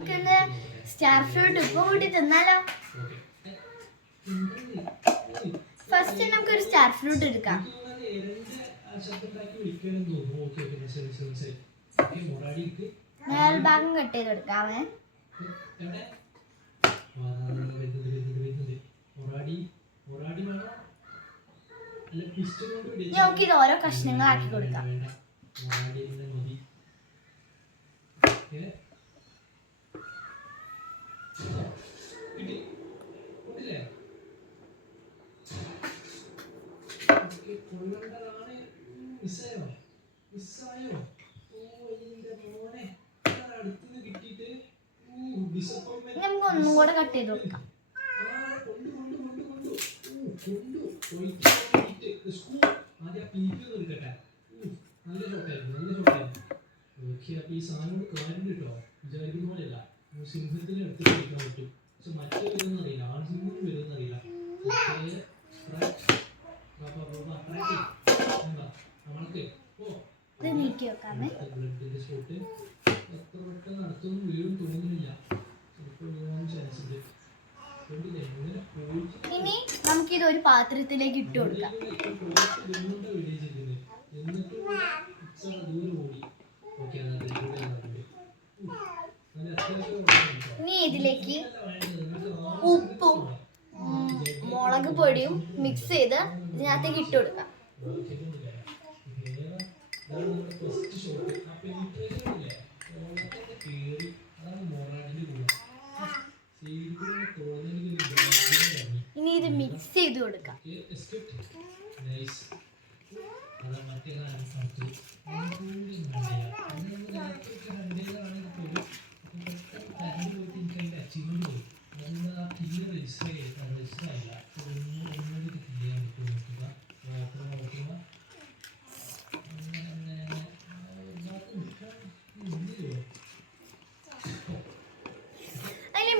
Star fruit ഉപ്പ് കൂട്ടി തിന്നാലോ. First നമുക്കൊരു സ്റ്റാർ ഫ്രൂട്ട് എടുക്കാം. മേൽഭാഗം കട്ട് ചെയ്ത് കൊടുക്കാമേ. നമുക്കിത് ഓരോ കഷ്ണങ്ങളാക്കി കൊടുക്കാം. നമുക്ക് ഒന്നും കൂടെ കട്ട് ചെയ്ത് കൊടുക്കാം. ഇത് നീക്കി വെക്കാമേ. ഇനി നമുക്കിത് ഒരു പാത്രത്തിലേക്ക് ഇട്ട് കൊടുക്കാം. ഇനി ഇതിലേക്ക് ഉപ്പും മുളക് പൊടിയും മിക്സ് ചെയ്ത് ഇതിനകത്തേക്ക് ഇട്ട് കൊടുക്കാം. ഇനി ഇത് മിക്സ് ചെയ്ത് കൊടുക്കാം.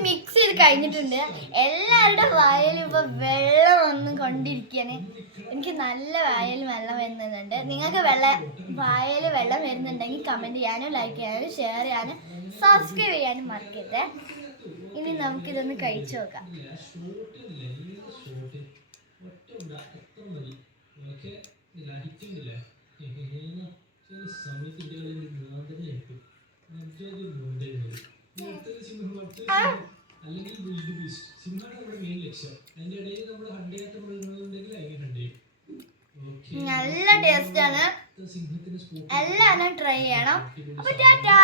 മിക്സ് ചെയ്ത് കഴിഞ്ഞിട്ടുണ്ട്. എല്ലാവരുടെ വായലും ഇപ്പൊ വെള്ളം ഒന്നും കൊണ്ടിരിക്കാന്. എനിക്ക് നല്ല വായലും വെള്ളം വരുന്നുണ്ട്. നിങ്ങൾക്ക് വായല് വെള്ളം വരുന്നുണ്ടെങ്കിൽ കമന്റ് ചെയ്യാനും ലൈക്ക് ചെയ്യാനും ഷെയർ ചെയ്യാനും സബ്സ്ക്രൈബ് ചെയ്യാനും മറക്കരുത്. ഇനി നമുക്കിതൊന്ന് കഴിച്ചു നോക്കാം. നല്ല ടേസ്റ്റ് ആണ്. എല്ലാവരും ട്രൈ ചെയ്യണം. അപ്പൊ ടാറ്റാ.